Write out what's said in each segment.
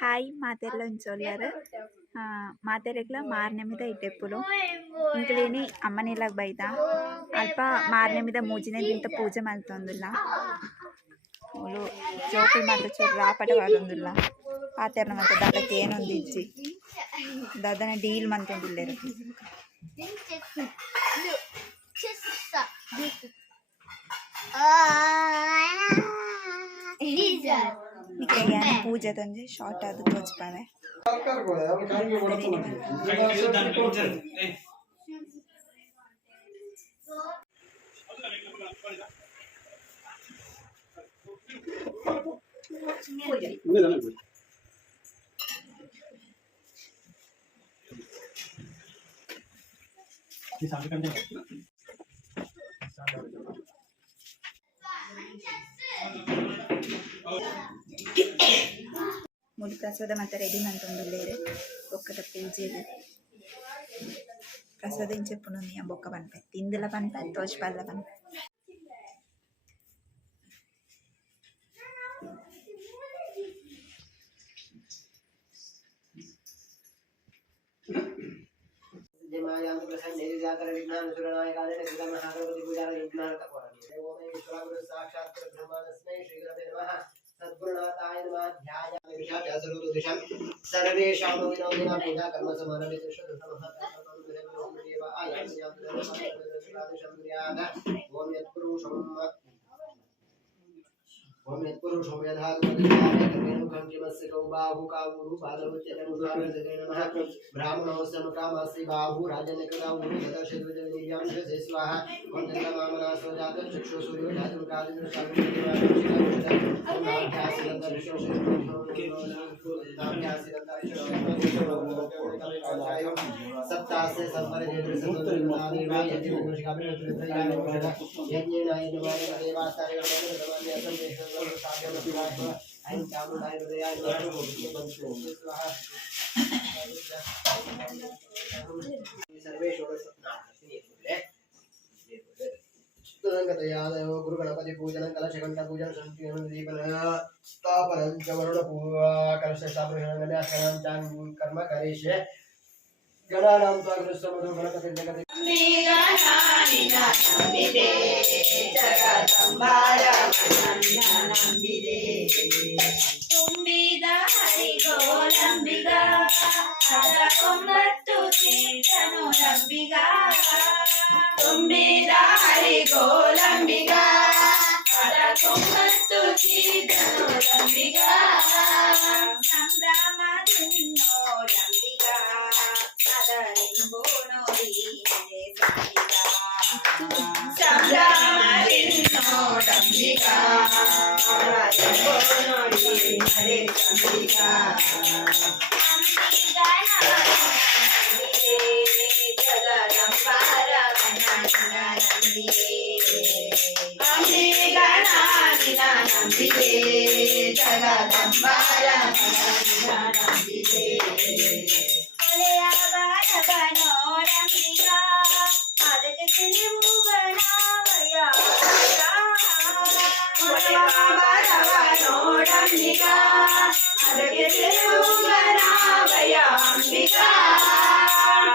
Hi మాతెరలో ఉంచోళ్ళారు మాతెరకుల ಮಾರನೇ మీద ಇಟ್ಟೆಪ್ಪುಲು ಇಂಕ್ಲೇನಿ ಅಮ್ಮನಿಲಾಗ ಬೈದ ಅಲ್ಪ ಮಾರನೇ మీద ಮೂಜಿನೇ ದಿಂತ ಪೂಜೆ ಮಲ್ತೊಂದುಲ್ಲ ಓಲು ಜೋಕುಲು ಮಾತ ಚೂರು ರಾಪಟ ವಾದೊಂದುಲ್ಲ ಪಾತೆರ್ನ ಮಾತ ದಾದಕ್ಕೆ ಏನೊಂದು ಇಜ್ಜಿ ದಾದನ ಡೀಲ್ ಮಂತೊಂದುಲ್ಲೆರು ಪೂಜೆ ತಂಜೆ ಶಾರ್ಟ್ ಆದ ತೋಚ್ಪಾವೆ ಮೂಲ ಪ್ರಸಾದ ಮತ್ತೆ ರೆಡಿ ಮಂತೊಂದುಲ್ಲೆರ್ ಬೊಕ್ಕದ ಪೂಜೆಗ್ ಪ್ರಸಾದ ಇಂಚ ಪುನೊಂದು ಬೊಕ್ಕ ಪನ್ಪೆ ತಿಂದುಲ ಪನ್ಪೆ ತೋಜ್ಪಾಲ ಪನ್ಪೆ जमायान्तु प्रसन्ने जाकर विज्ञान सुरनायकाने कृतं महागणपति पूजा विज्ञान तपोरणे ओम ईश्वरगुरु साक्षात् ब्रह्मास्मै श्री गुरवे नमः सद्गुरुनाथाय नमः ध्यायामि विषाचसरुतो दिशं सर्वेषां विनोदिना पूजा कर्म समारभे शुद्धतमः कर्मं देव आयाम्यान्तु ओम यत्पुरुषं ओम यत्पुरुषं यथात्मनिर्धारयेन किमस्य कौ बाहु कावुरु पादवच्चनमुखारजते नमः ब्राह्मणोऽस्मकामस्य बाहु राजनकरावुरु ददर्शद्वजनिर्यां शसे स्वाहा ओम तन्नमामनासो जातं चक्षुसूर्यो सप्तासे संपरिजेत्र सत्तरनादिवा यज्ञमुषिकाभिनृत्यं यज्ञेन यज्ञवाय देवास्ताय गुरु गणपति पूजन कलश घंटा पूजन स्थापन वरुण कलश स्थापन कर्म करिष्ये गणानां स्वागतमधु गणपति जगति ತುಂಬಿದ ಹರಿಗೋಲಂಬಿಗ ಅದ ಕೊಂಬತ್ತು ತೀರ್ಥನು ರಂಬಿಗ ತುಂಬಿದ ಹರಿಗೋಲಂಬಿಗ ಅದ ಕೊಂಬತ್ತು ತೀರ್ಥನು ರಂಬಿಗ ಸಂಭ್ರಮದಿಂದೋ ರಂಬಿಗ ಅದರಿಂಬೋ ನೋಡಿ ಸಾಗಿಗ ಸಂಭ್ರಮದಿಂದೋ ರಂಬಿಗ ಅದರಿಂಬೋ ನೋಡಿ ಹರೇ ಸಂಬಿಗ ಜಗದಂಬಾರ ನಂಬಿಗೆ ಅಂಬಿಗನಾದಿನ ನಂಬಿಗೆ ಜಗದಂಬಾರ ನಂಬಿಗೆ ಹೊಳೆಯ ಬಾರವನೋ ರಂಬಿಗ ಅದಕ್ಕೆ ತಿರುಗಣವಯ ಹೊಳೆಯ ಬಾರವನೋ ರಂಬಿಗ ಅದಕ್ಕೆ ತಿರುಗಣವಯ ಅಂಬಿಗ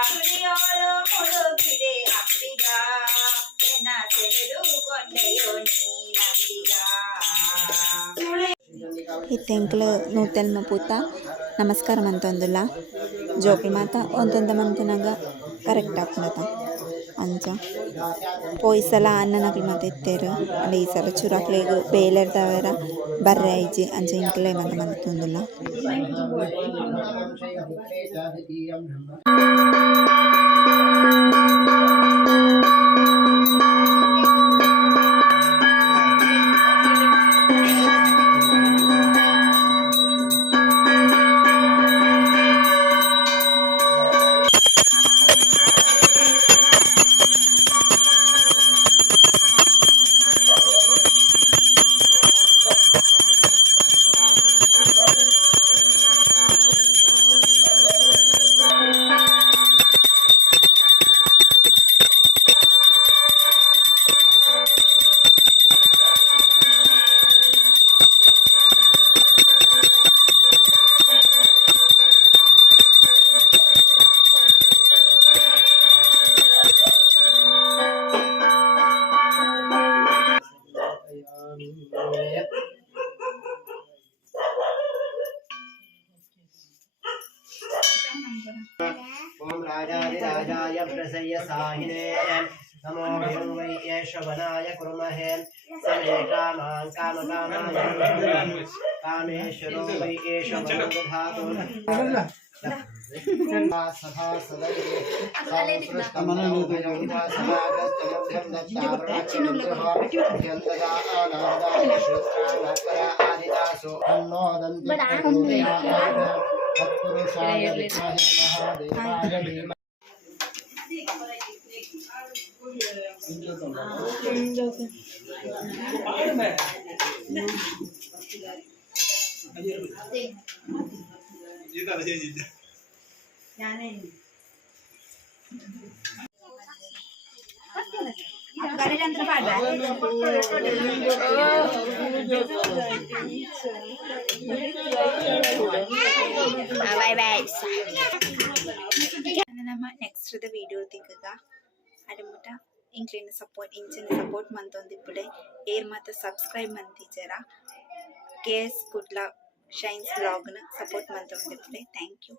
ಸುಳಿಯೋಳು ಮುಳುಗಿದೆ ಅಂಬಿಗ ಎನ್ನ ತೆರೆದುಕೊಂಡೆಯೋ ನೀ ನಂಬಿಗ ಇತ್ತೆಂಕ್ಲು ನೂತೆಲ್ಮ ಪೂತ ನಮಸ್ಕಾರ ಮಂತೊಂದುಲ್ಲ ಜೋಕುಲು ಮಾತ ಒಂದೊಂದ ಮಂತನಾಗ ಕರೆಕ್ಟ್ ಆಪುಂಡತ ಅಂಚ ಪೋಯಿ ಸಲ ಅನ್ನನಕ್ಲು ಮಾತ ಇತ್ತೇರು ಅಲ್ಲ ಈ ಸಲ ಚೂರಾಕ್ಲೆಗ್ ಬೇಲೆರ್ದವರ ಬರ್ರೆ ಐಜಿ ಅಂಚ ಇಂಕ್ಲೆ ಮಾತ ಮಂತೊಂದುಲ್ಲ ఓం రాజాదిరాజాయ ప్రసయ్య సాహినే నమో వయం వై ఏషవనాయ కుర్మహే సమే కామాన్ కామకామాయ కామేశ్వరో వై ఏషవనం దధాతు సభా సదైః సంసృష్టమనో భయం సమాగస్తమభ్యం దత్తావరణ్యంతదా ఆనాదాయ శ్రుత్రాణపర ఆదిదాసో అన్నోదంతి సత్పురుషాయ విద్మహే మహాదేవాయ ధీమహి. ബൈ ബൈ ನಮ್ಮ ನೆಕ್ಸ್ಟ್ ವಿಡಿಯೋ ತೆಗಗ ಅಡಮುಟ ಇಂಕ್ಲಿನ ಸಪೋರ್ಟ್ ಮಂತೊಂದು ಇಪ್ಪಡೆ ಏರ್ ಮಾತ್ರ ಸಬ್ಸ್ಕ್ರೈಬ್ ಮಂತಿಜರ KS ಕುಡ್ಲ ಶೈನ್ಸ್ ಬ್ಲಾಗ್ನ ಸಪೋರ್ಟ್ ಮಂತೊಂದು ಇಪ್ಪಡೆ ಥ್ಯಾಂಕ್ ಯು.